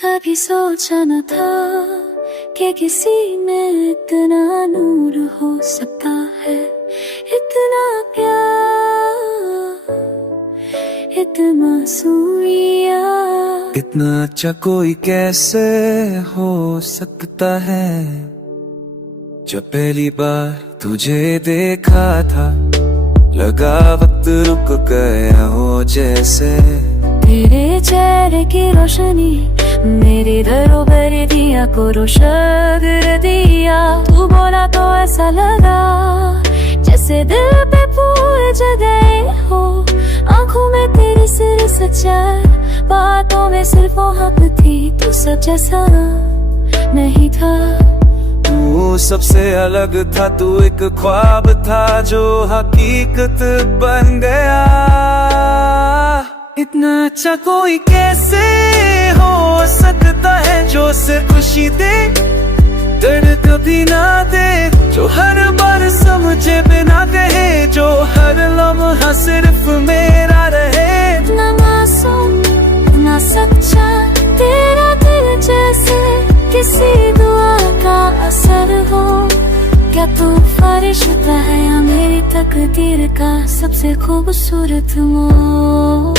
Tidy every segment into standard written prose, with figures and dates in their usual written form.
कभी सोचा न था कि किसी में इतना नूर हो सकता है, इतना प्यार, इतना मासूमियत। इतना अच्छा कोई कैसे हो सकता है। जब पहली बार तुझे देखा था, लगा वक्त रुक गया हो जैसे। तेरे चेहरे की रोशनी मेरी दरों भर दिया को रोशन कर दिया। तू बोला तो ऐसा लगा जैसे दिल पे फूल जगए हो। आंखों में तेरी सिर सच्चाई, बातों में सिर्फ मोहब्बत थी। तू सब जैसा नहीं था, तू सबसे अलग था। तू एक ख्वाब था जो हकीकत बन गया। इतना अच्छा कोई कैसे हो सकता है, जो सिर्फ खुशी दे, दर्द कभी ना दे, जो हर बार समझे बिना कहे, जो हर लम्हा सिर्फ मेरा रहे। इतना मासूम, इतना सच्चा, तेरा दिल जैसे किसी दुआ का असर हो। क्या तू फरिश्ता है या मेरी तकदीर का सबसे खूबसूरत मोड़।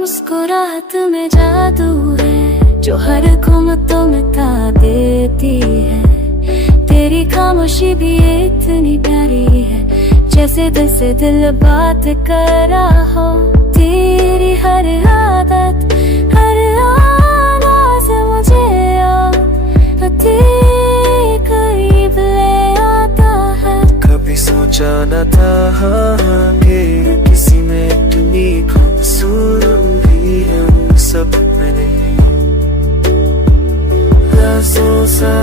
मुस्कुराहट में जादू है जो हर घुमतों में ता देती है। तेरी खामोशी भी इतनी प्यारी है, जैसे दिल से दिल बात कर रहा हो। तेरी हर आदत, हर आवाज मुझे तेरे करीब ले आता है। कभी सोचा न था कि किसी में इतनी खूबसूरती है। सब मैंने लाशों सा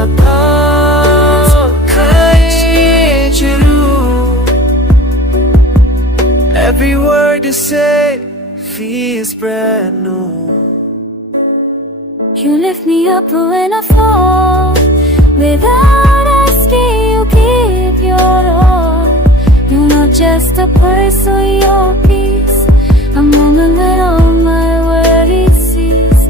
Every word you say feels brand new. You lift me up when I fall, without asking you give your all. You're not just a person, you're peace, a moment that all my worries cease.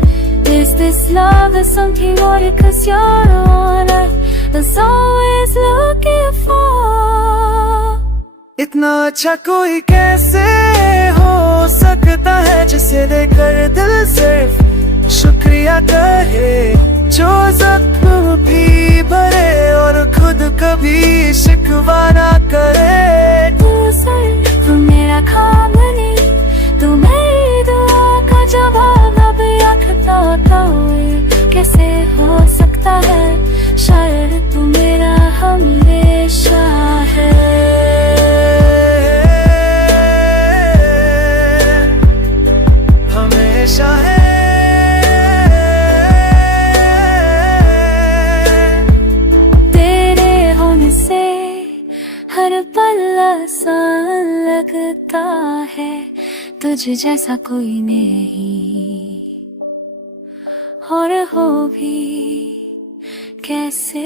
Is this love or something more, 'cause you're the one I was always looking for. इतना अच्छा कोई कैसे हो सकता है, जिसे देकर दिल सिर्फ शुक्रिया कहे, जो जख्म भी भरे और खुद कभी शिकवा ना करे। तू मेरा ख्वाब नहीं, तू मेरी दुआ का जवाब अब रखता हुए। कैसे हो सकता है, शायद तू मेरा हमेशा है। तेरे होने से हर पल आसान लगता है, तुझ जैसा कोई नहीं, और हो भी कैसे।